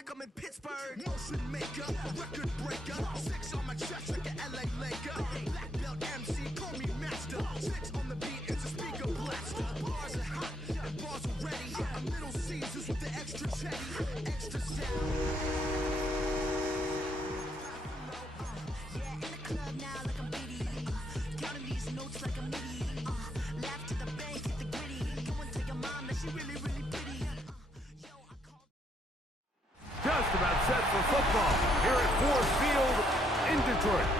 like I'm in Pittsburgh. Motion maker, record breaker. 6 on my chest like an LA Laker. Black belt MC, call me master. 6 on the beat, it's a speaker blaster. Bars are hot, and bars are ready. I'm Little Caesars with the extra chatty, extra sound. Yeah, in the club now like I'm Diddy. Counting these notes like I'm Nitty. Laugh to the bank, hit the gritty. Go and tell your mom that she really, really pretty. Just about set for football here at Ford Field in Detroit.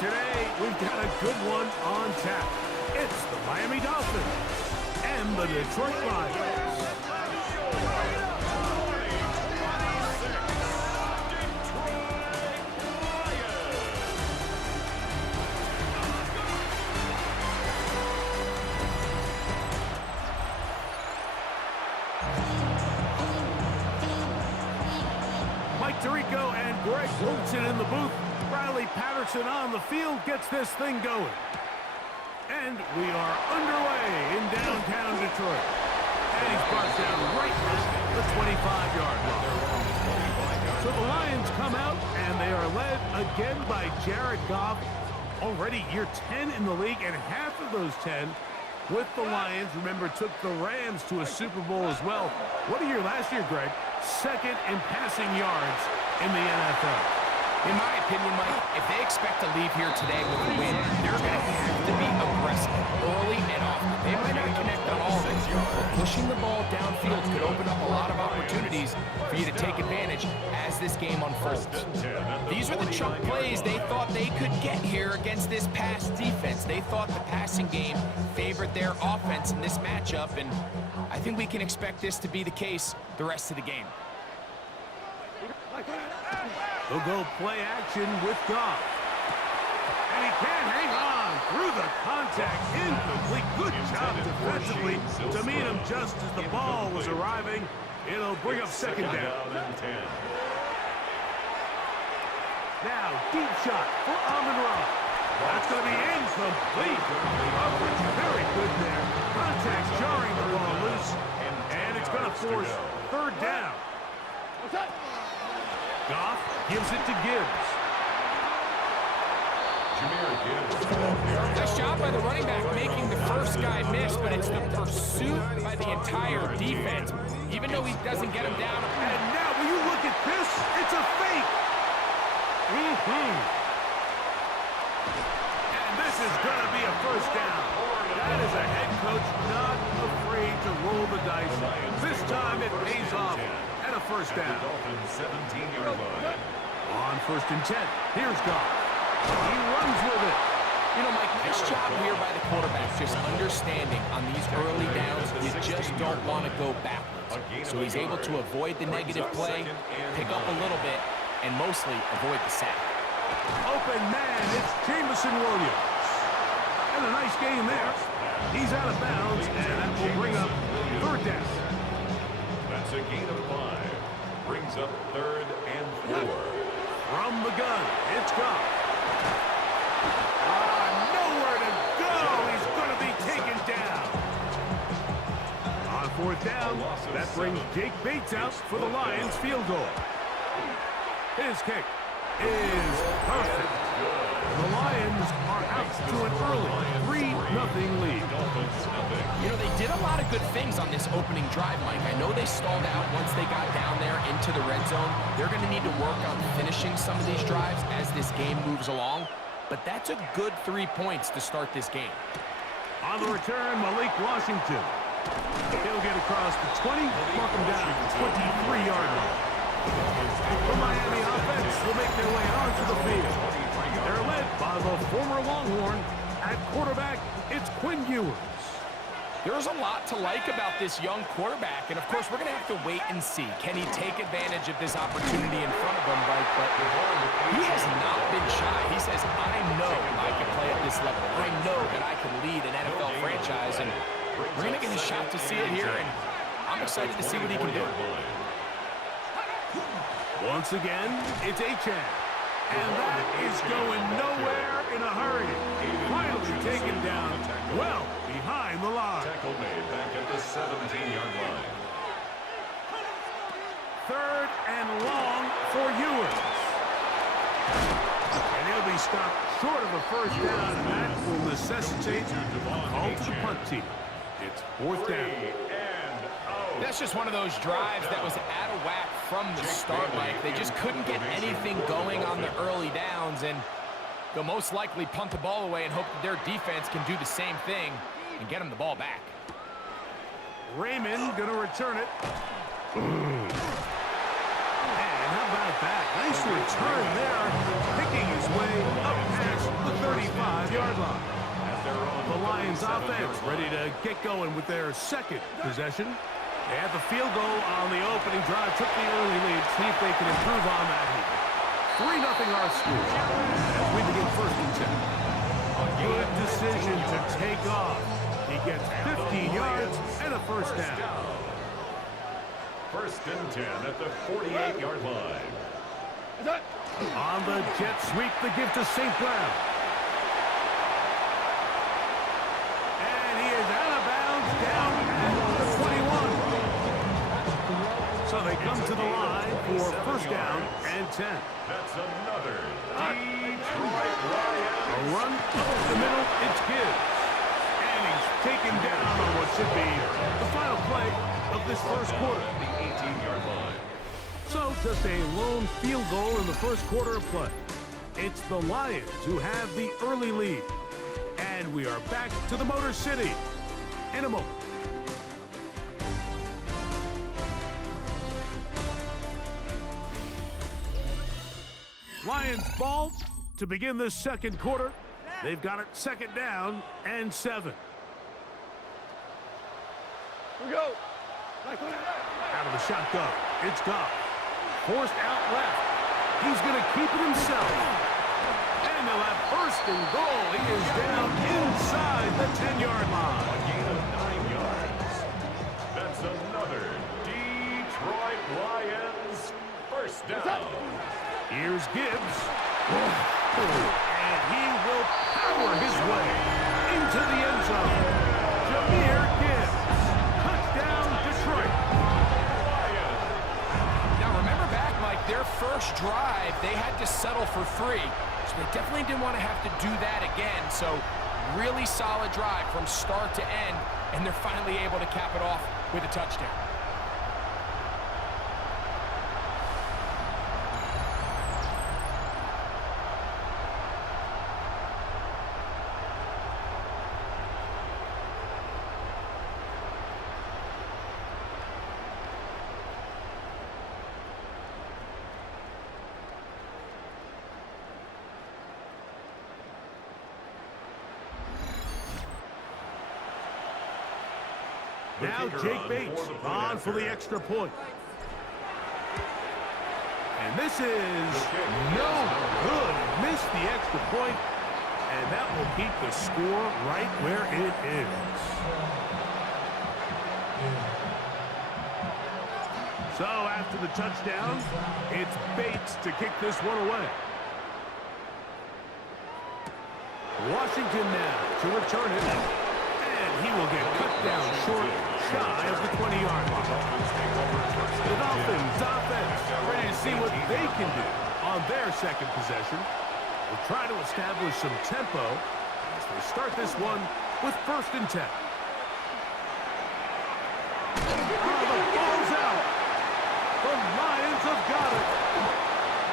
Today, we've got a good one on tap. It's the Miami Dolphins and the Detroit Lions. Mike Tirico and Greg Wilson in the booth. Riley Patterson on the field gets this thing going. And we are underway in downtown Detroit. And he's brought down right at the 25-yard line. So the Lions come out, and they are led again by Jared Goff. Already year 10 in the league, and half of those 10 with the Lions. Remember, took the Rams to a Super Bowl as well. What a year last year, Greg. Second in passing yards in the NFL. In my opinion, Mike, if they expect to leave here today with a win, they're going to have to be aggressive early and often. They might not connect on all of it, but pushing the ball downfield could open up a lot of opportunities for you to take advantage as this game unfolds. These are the chunk plays they thought they could get here against this pass defense. They thought the passing game favored their offense in this matchup, and I think we can expect this to be the case the rest of the game. They'll go play action with Goff. And he can't hang on through the contact. Incomplete. Good job defensively to meet him just as the ball was arriving. It'll bring up second down. Now, deep shot for Amon-Ra. That's going to be incomplete. Coverage very good there. Contact jarring the ball loose. And it's going to force third down. Goff gives it to Gibbs. Nice job by the running back making the first guy miss, but it's the pursuit by the entire defense. Even though he doesn't get him down. And now, will you look at this? It's a fake. And this is going to be a first down. That is a head coach not afraid to roll the dice. This time it pays off. And a first down. On 1st and 10. Here's Goff. He runs with it. You know, Mike, nice job here by the quarterback, just understanding on these early downs, you just don't want to go backwards. So he's able to avoid the negative play, pick up a little bit, and mostly avoid the sack. Open man, it's Jameson Williams. And a nice game there. He's out of bounds, and that will bring up third down. That's a gain of 5. Brings up 3rd and 4. From the gun, it's Goff. Nowhere to go. He's going to be taken down. On 4th down, that brings Jake Bates out for the Lions field goal. His kick is perfect. The Lions are out to an early 3-0 lead. You know, they did a lot of good things on this opening drive, Mike. I know they stalled out once they got down there into the red zone. They're going to need to work on finishing some of these drives as this game moves along. But that's a good 3 points to start this game. On the return, Malik Washington. He'll get across the 20, mark him down at the 23-yard line. The Miami offense will make their way onto the field. They're led by the former Longhorn. At quarterback, it's Quinn Ewers. There's a lot to like about this young quarterback, and of course, we're going to have to wait and see. Can he take advantage of this opportunity in front of him, Mike? But he has not been shy. He says, I know I can play at this level. I know that I can lead an NFL franchise, and we're going to get a shot to see it here, and I'm excited to see what he can do. Once again, it's Achane. And that is going nowhere in a hurry. Finally taken down well behind the line. Tackle made back at the 17-yard line. 3rd and long. stop short of a first down, and that will necessitate a call to the punt team. It's fourth down. That's just one of those drives that was out of whack from the start, Mike. They just couldn't get anything going on the early downs, and they'll most likely punt the ball away and hope that their defense can do the same thing and get them the ball back. Raymond gonna return it. And how about that? Nice return there, picking his way up past the 35-yard line. The Lions offense ready to get going with their second possession. They had the field goal on the opening drive, took the early lead, see if they can improve on that here. 3-0 our score as we begin first and 10. A good decision to take off. He gets 15 yards and a first down. First and 10 at the 48-yard line. On the jet sweep, the give to St. Brown. And he is out of bounds down at the 21. So they come to the line for first down and 10. That's another Detroit Lions. A run up the middle, it's Gibbs. And he's taken down on what should be the final play of this first quarter. The 18-yard line. So just a lone field goal in the first quarter of play. It's the Lions who have the early lead. And we are back to the Motor City in a moment. Lions ball to begin this second quarter. They've got it second down and 7. We go. Out of the shotgun, it's Goff. Forced out left. He's going to keep it himself. And they'll have first and goal. He is down inside the 10-yard line. A gain of 9 yards. That's another Detroit Lions first down. Here's Gibbs. And he will power his way into the end zone. Jahmyr Gibbs. Touchdown, Detroit. Now remember back, Mike, their first drive, they had to settle for 3. So they definitely didn't want to have to do that again. So really solid drive from start to end, and they're finally able to cap it off with a touchdown. Now Jake Bates on for the extra point. And this is no good. Missed the extra point, and that will keep the score right where it is. So after the touchdown, it's Bates to kick this one away. Washington now to return it. He will get cut down short, shy of the 20-yard line. The Dolphins offense ready to see what they can do on their second possession. We'll try to establish some tempo as they start this one with first and 10. The ball's out. The Lions have got it.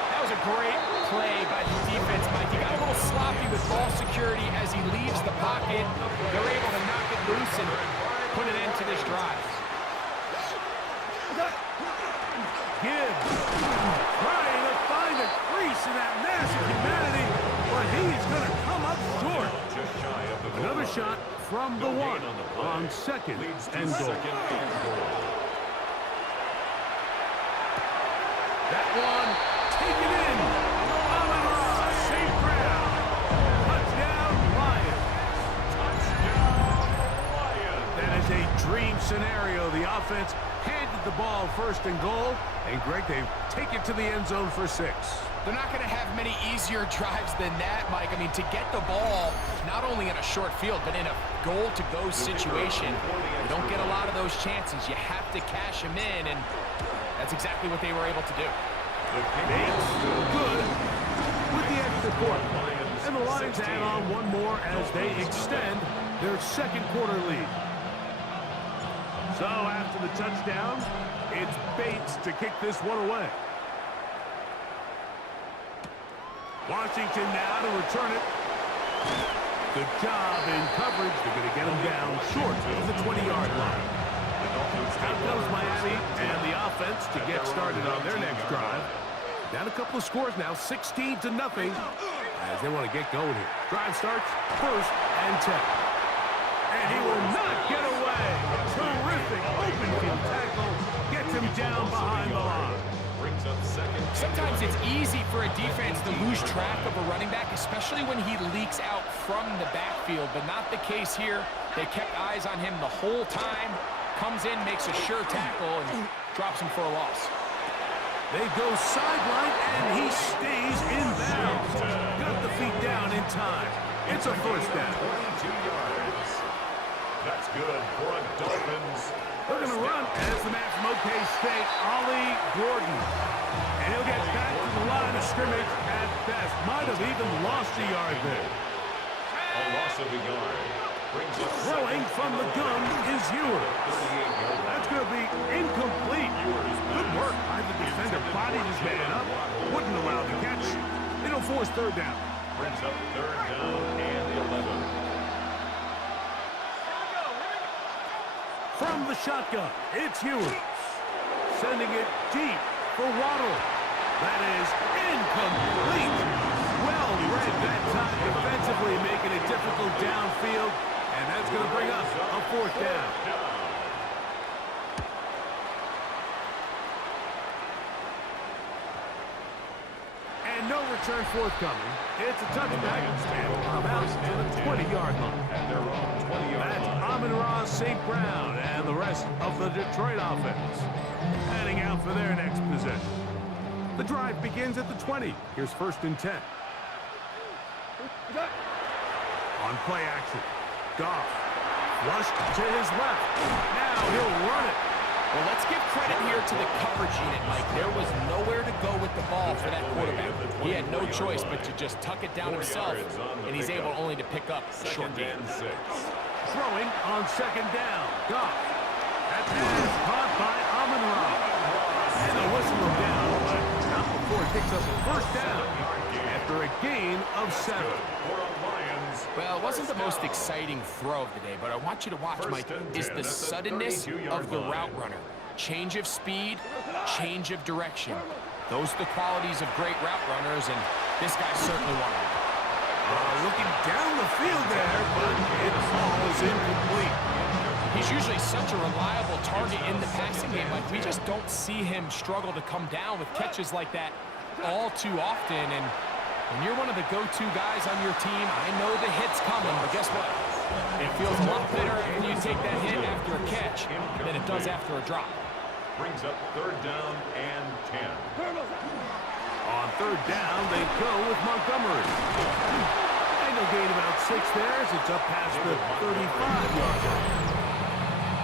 That was a great play by the defense, Mike. He got a little sloppy with ball security as he leaves the pocket. They're able to knock it loose and put an end to this drive. Gibbs trying to find a crease in that mass of humanity, but he's going to come up short. Just shy of the Another shot from the one on second and goal. That one taken in. St. Brown. Touchdown, Lions. That is a dream scenario. The offense handed the ball first and goal. And Greg, they take it to the end zone for 6. They're not going to have many easier drives than that, Mike. I mean, to get the ball, not only in a short field, but in a goal-to-go situation, you don't get a lot of those chances. You have to cash them in, and that's exactly what they were able to do. Bates, good. with the extra point. And the Lions add on one more as they extend their second quarter lead. So after the touchdown, it's Bates to kick this one away. Washington now to return it. Good job in coverage. They're going to get him down short of the 20-yard line. Out comes Miami and the offense to get started on their next drive. Down a couple of scores now, 16-0, as they want to get going here. Drive starts first and 10. And he will not get away. Terrific open field tackle. Gets him down behind the line. Brings up second. Sometimes it's easy for a defense to lose track of a running back, especially when he leaks out from the backfield, but not the case here. They kept eyes on him the whole time. Comes in, makes a sure tackle, and drops him for a loss. They go sideline, and he stays in bounds. Got the feet down in time. It's a first down. 22 yards. That's good for a Dolphins. They're going to run as the man from OK State, Ollie Gordon. And he'll get back to the line of scrimmage at best. Might have even lost a yard there. A loss of a yard. Brings up Throwing from the gun is Ewers. That's going to be incomplete. Good work by the defender. Bodied his man up. Wouldn't allow the catch. It'll force third down. Brings up third down and 11. From the shotgun, it's Ewers. Sending it deep for Waddle. That is incomplete. Well read that time defensively, making it difficult downfield. And that's going to bring us a fourth down. And no return forthcoming. It's a touchback, and we'll come out to the 20-yard line. At their own 20-yard That's line. Amon-Ra St. Brown and the rest of the Detroit offense heading out for their next possession. The drive begins at the 20. Here's first and 10. On play action, Goff flushed to his left. Now he'll run it. Well, let's give credit here to the coverage unit, Mike. There was nowhere to go with the ball for that quarterback. He had no choice but to just tuck it down himself, and he's able only to pick up a short gain. Throwing on second down, Goff. That pass caught by Amon-Ra. And they'll whistle him down, but not before he picks up a first down after a gain of 7. Well, it wasn't the most exciting throw of the day, but I want you to watch, Mike, is the suddenness of the route runner. Change of speed, change of direction. Those are the qualities of great route runners, and this guy's certainly one of them. Looking down the field there, but it falls incomplete. He's usually such a reliable target in the passing game. Like, we just don't see him struggle to come down with catches like that all too often. And when you're one of the go-to guys on your team, I know the hit's coming, but guess what? It feels a lot better when you take that hit after a catch than it does after a drop. Brings up third down and 10. On third down, they go with Montgomery. And they'll gain about 6 there as it's up past the 35-yard line.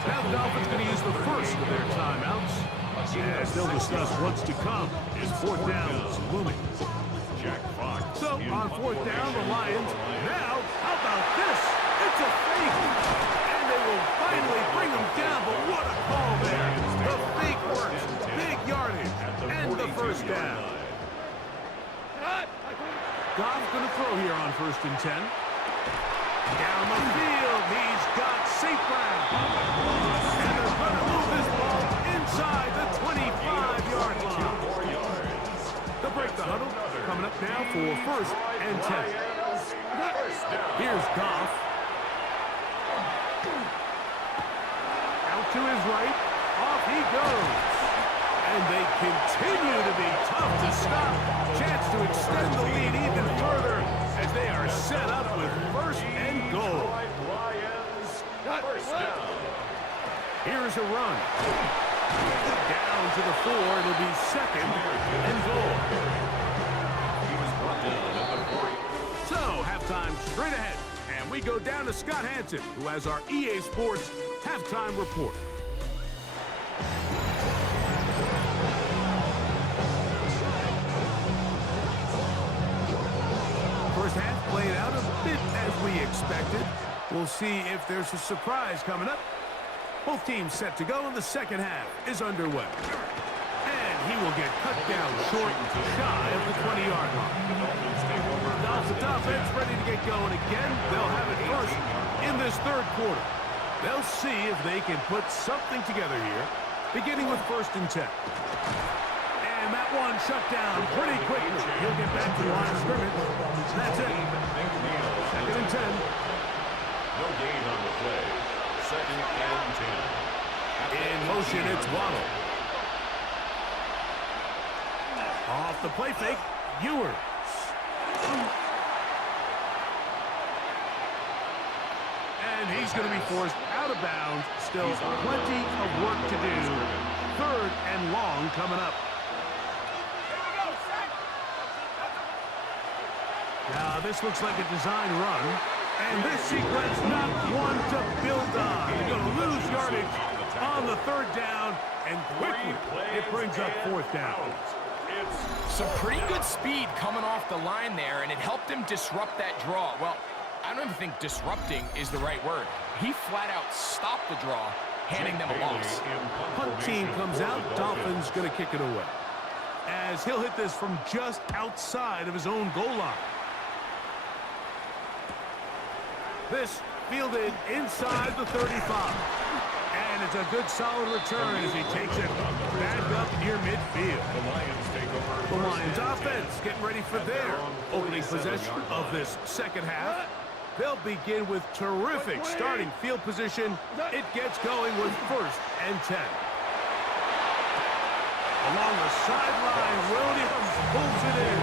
Now the Dolphins going to use the first of their timeouts. As they'll discuss what's to come as fourth down is looming. Jack Fox. So on fourth down, the Lions. Now, how about this? It's a fake. And they will finally bring him down, but what a call there. The fake works. Big yardage. And the first down. Goff's going to throw here on first and 10. Down the field, he's got St. Brown. And they're going to move this ball inside the 25-yard line. They'll break the huddle. Coming up now for first and 10. Here's Goff. Out to his right. Off he goes. And they continue to be tough to stop. Chance to extend the lead even further as they are set up with first and goal. First down. Here's a run. Down to the 4. It'll be second and goal. So, halftime straight ahead. And we go down to Scott Hansen, who has our EA Sports halftime report. We'll see if there's a surprise coming up. Both teams set to go, and the second half is underway. And he will get cut down short, shy of the 20-yard line. Dolphins offense ready to get going again. They'll have it first in this third quarter. They'll see if they can put something together here, beginning with 1st and 10. And that one shut down pretty quickly. He'll get back to the line of scrimmage. That's it. 2nd and 10. No gain on the play. 2nd and 10. In motion, it's Waddle. Off the play fake, Ewers. And he's going to be forced out of bounds. Still plenty of work to do. 3rd and long coming up. Now, this looks like a design run. And this sequence, not one to build on. You're going to lose yardage on the 3rd down. And quickly, it brings up 4th down. Some pretty good speed coming off the line there, and it helped him disrupt that draw. Well, I don't even think disrupting is the right word. He flat out stopped the draw, handing them a loss. Punt team comes out. Dolphins going to kick it away, as he'll hit this from just outside of his own goal line. This fielded inside the 35. And it's a good solid return as he takes it back up near midfield. The Lions offense getting ready for their opening possession of this second half. They'll begin with terrific starting field position. It gets going with 1st and 10. Along the sideline, Williams pulls it in.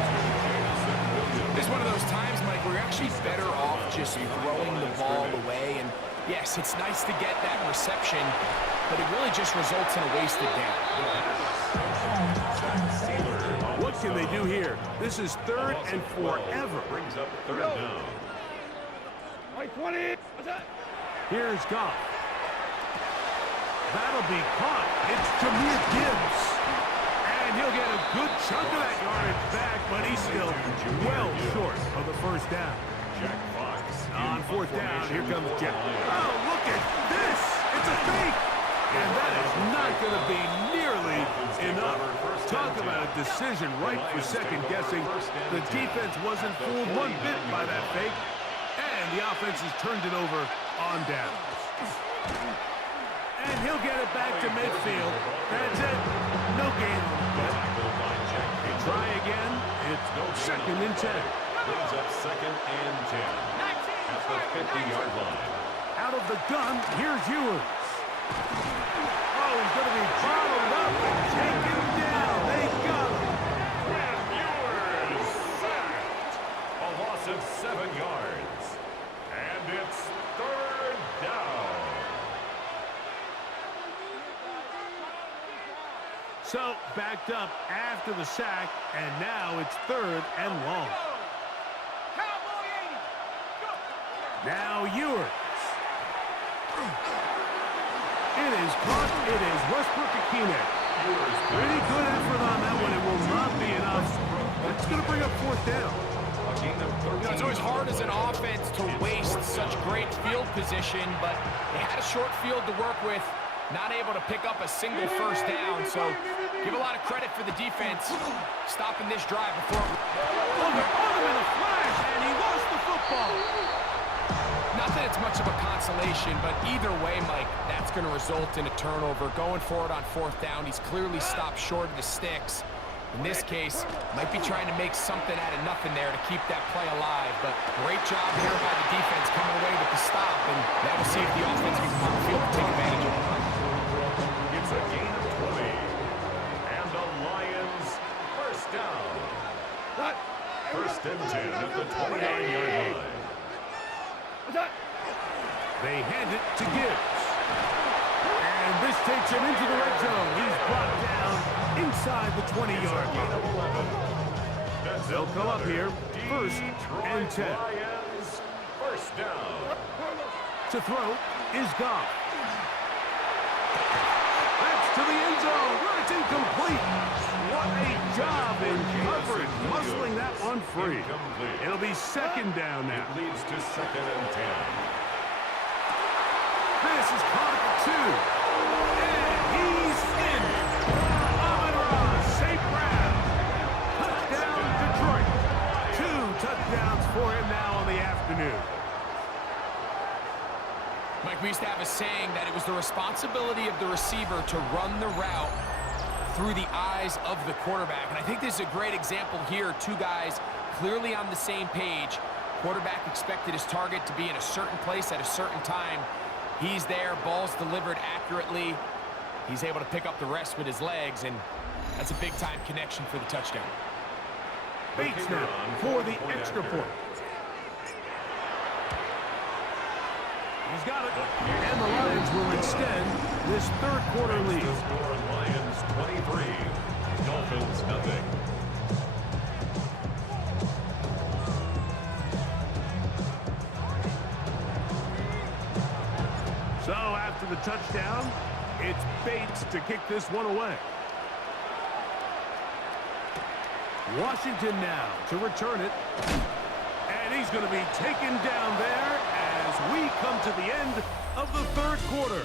It's one of those times, Mike, where you're actually better off just throwing the ball away. And yes, it's nice to get that reception, but it really just results in a wasted down. What can they do here? This is 3rd and forever. Brings up 3rd down. Here's Goff. That'll be caught. It's Jahmyr Gibbs. And he'll get a good chunk of that yardage back, but he's still well short of the 1st down. Jack Fox. On 4th down, here comes Jeff. Oh, look at this! It's a fake! And that is not going to be nearly enough. Talk about a decision right for second guessing. The defense wasn't fooled one bit by that fake. And the offense has turned it over on downs. And he'll get it back to midfield. That's it. No gain on the play. Try again. It's 2nd and 10. Brings up 2nd and 10. At the 50-yard line. Out of the gun, here's Ewers. Oh, he's going to be bottled up and taken down. They got him. Ewers sacked. A loss of 7 yards. And it's 3rd down. So, backed up after the sack, and now it's 3rd and long. Now Ewers. It is caught. It is Westbrook-Akine. Pretty good effort on that one. It will not be enough. It's going to bring up 4th down. It's always hard as an offense to waste such great field position, but they had a short field to work with, not able to pick up a single 1st down. So give a lot of credit for the defense stopping this drive before. Oh, they're on him in a flash, and he lost the football. Not that it's much of a consolation, but either way, Mike, that's going to result in a turnover. Going forward on 4th down, he's clearly stopped short of the sticks. In this case, might be trying to make something out of nothing there to keep that play alive. But great job here by the defense coming away with the stop, and now we'll see if the offense can come on the field to take advantage of it. It's a gain of 20. And the Lions 1st down. 1st and 10 at the 29-yard line. They hand it to Gibbs. And this takes him into the red zone. He's brought down inside the 20-yard line. They'll come up here, 1st and 10. Lions 1st down. To throw is Goff. That's to the end zone, where it's incomplete. What a job in coverage, muscling that one free. It'll be 2nd down now. It leads to 2nd and 10. This is caught at the 2. And he's in. Amon-Ra St. Brown. Touchdown, Detroit. 2 touchdowns for him now on the afternoon. Mike, we used to have a saying that it was the responsibility of the receiver to run the route through the eyes of the quarterback. And I think this is a great example here. 2 guys clearly on the same page. Quarterback expected his target to be in a certain place at a certain time. He's there, ball's delivered accurately. He's able to pick up the rest with his legs, and that's a big-time connection for the touchdown. Bates now for the extra point. He's got it. And the Lions will extend this third quarter lead. Lions 23, Dolphins nothing. So after the touchdown, it's Bates to kick this one away. Washington now to return it. And he's going to be taken down there as we come to the end of the third quarter.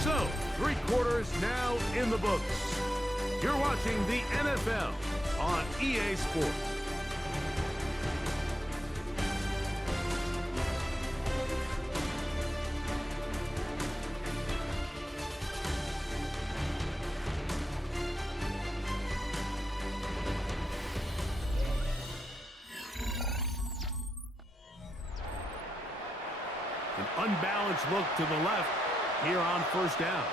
So, 3 quarters now in the books. You're watching the NFL on EA Sports. An unbalanced look to the left here on first down.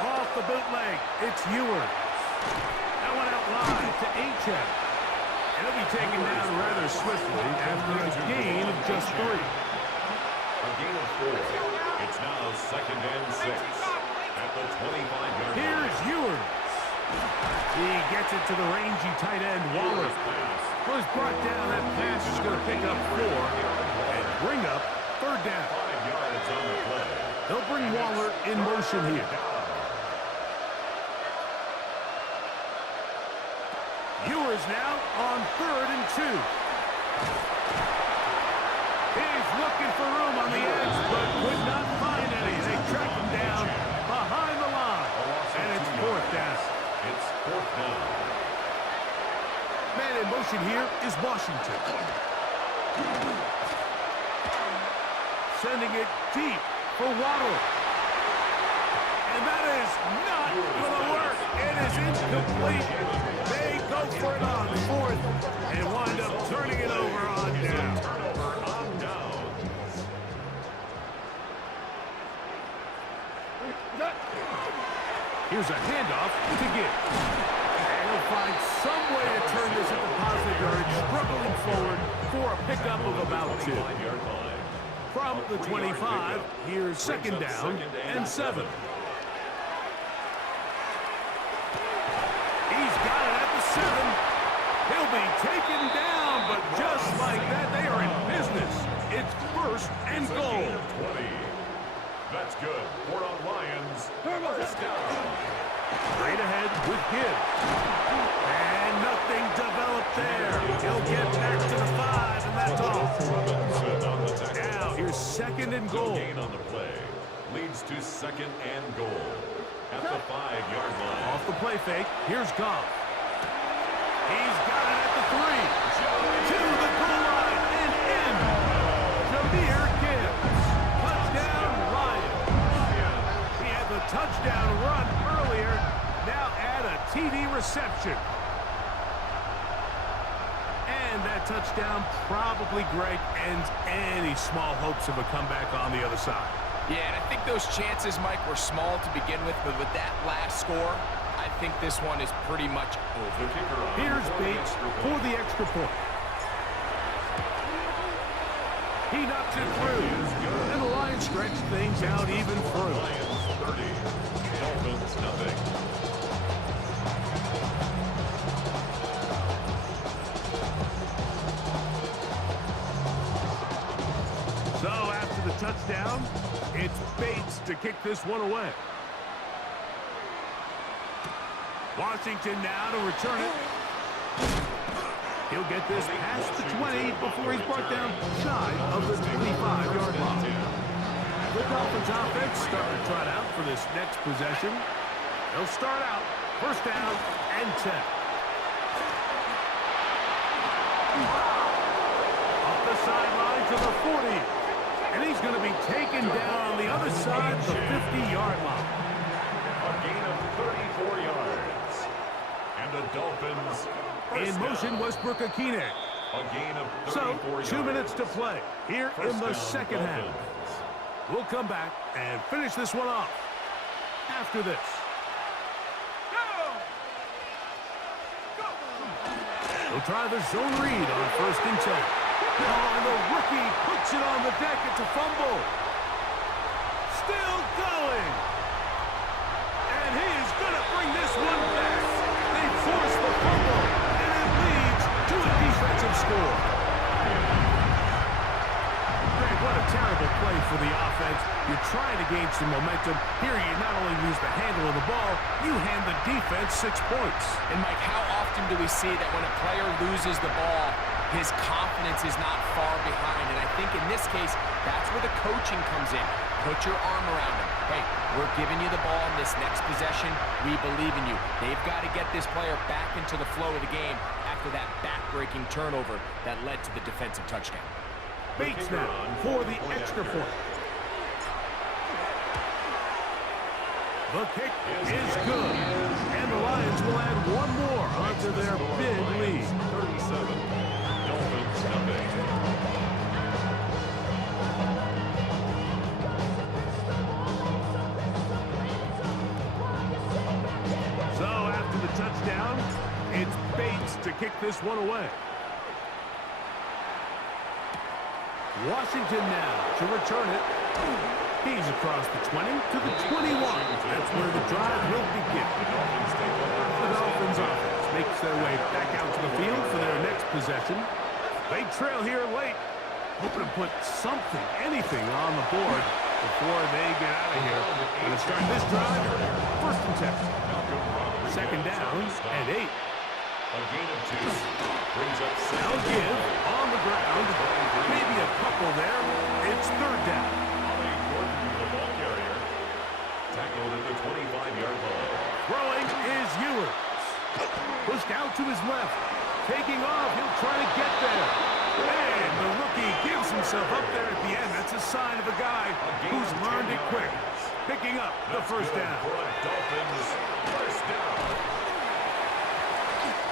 Off the bootleg, it's Ewers. That one out wide to Achek. And he'll be taken down rather swiftly after a gain of just 3. A gain of 4. It's now 2nd and 6 at the 25-yard line. Here's Ewers. He gets it to the rangy tight end, Waller. Was brought down. That pass is going to pick up 4 and bring up third down. 5 yards on the play. They'll bring Waller in motion here. Ewers now on 3rd and 2. He's looking for room on the edge, but could not find any. They track him down behind the line, and it's 4th down. It's 4th down. Man in motion here is Washington. Sending it deep for Waddle. And that is not going to work. It is incomplete. They go for it on 4th and wind up turning it over on down. Turnover on downs. Here's a handoff to Gibbs. And he'll find some way to turn this into positive yardage, struggling forward for a pickup of about 2. 25-yard line. From the 25, here's 2nd down and 7. He's got it at the 7. He'll be taken down, but just like that, they are in business. It's 1st and goal. 20. That's good for a Lions. First down. Straight ahead with Gibbs. And nothing developed there. He'll get back to the 5, and that's all. Robinson on the tackle. Now, here's 2nd and No goal. gain on the play. Leads to 2nd and goal at the 5-yard line. Off the play fake, here's Goff. He's got it at the 3. To the goal line and in. Jahmyr Gibbs. Touchdown, Lions. He had the touchdown run earlier. Now add a TD reception. And that touchdown probably, Greg, ends any small hopes of a comeback on the other side. Yeah, and I think those chances, Mike, were small to begin with, but with that last score, I think this one is pretty much over. The kicker on Here's for the Bates extra for point. the extra point. He knocks it through, and the Lions stretch things out even further. Lions 30. Dolphins nothing. So after the touchdown, it's Bates to kick this one away. Washington now to return it. He'll get this past the 20 before he's brought down shy of the 25-yard line. The Dolphins offense starting to trot out for this next possession. They'll start out first down and 10. Off the sideline to the 40. And he's going to be taken down on the other side of the 50-yard line. A gain of 34 yards. And the Dolphins In motion, Westbrook-Akine. A gain of 34 yards. So, 2 minutes to play here in the second half. We'll come back and finish this one off after this. He'll try the zone read on first and 10. Oh, and the rookie puts it on the deck. It's a fumble. Still going. And he is going to bring this one back. They force the fumble, and it leads to a defensive score. Greg, what a terrible play for the offense. You're trying to gain some momentum. Here you not only lose the handle of the ball, you hand the defense 6 points. And Mike, how often do we see that when a player loses the ball, his confidence is not far behind? And I think in this case, that's where the coaching comes in. Put your arm around him. Hey, we're giving you the ball in this next possession. We believe in you. They've got to get this player back into the flow of the game after that back-breaking turnover that led to the defensive touchdown. Bates now for the extra point. The kick is good. And the Lions will add one more onto their big lead. 37. Dolphins nothing. So after the touchdown, it's Bates to kick this one away. Washington now to return it. He's across the 20 to the 21. That's where the drive will begin. The Dolphins offense makes their way back out to the field for their next possession. They trail here late, hoping to put something, anything on the board before they get out of here. Going to start this drive, first and 10. Second down and 8. A gain of 2. Brings up Now give on the ground. Maybe a couple there. It's third down. the ball carrier. Tackled at the 25-yard line. Throwing is Ewers. Pushed out to his left. Taking off. He'll try to get there. And the rookie gives himself up there at the end. That's a sign of a guy who's learned it quick. Picking up the first down. For a Dolphins first down.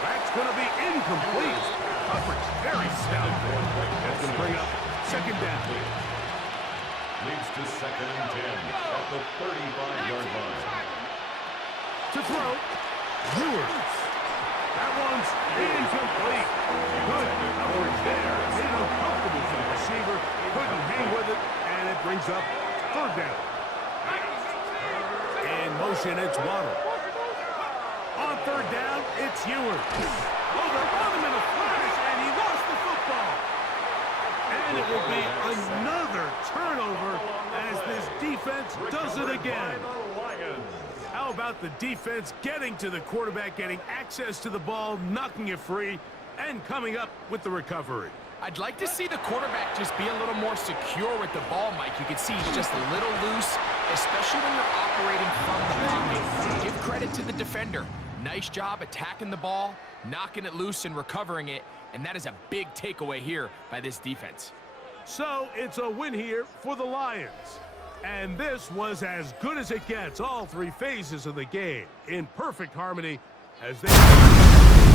That's going to be incomplete. Coverage very stout there. That's going to bring up second down. Leads to second and 10 at the 35-yard line. To throw, Ewers. That one's incomplete. Good coverage there. Made it uncomfortable for the receiver. Couldn't hang with it, and it brings up third down. In motion, it's Waddle. On third down, it's Ewers. Oh, they're on him in a flash, and he lost the football. And it will be another turnover as this defense does it again. How about the defense getting to the quarterback, getting access to the ball, knocking it free, and coming up with the recovery? I'd like to see the quarterback just be a little more secure with the ball, Mike. You can see he's just a little loose, especially when you're operating from the pocket. Give credit to the defender. Nice job attacking the ball, knocking it loose and recovering it, and that is a big takeaway here by this defense. So it's a win here for the Lions. And this was as good as it gets, all 3 phases of the game, in perfect harmony as they...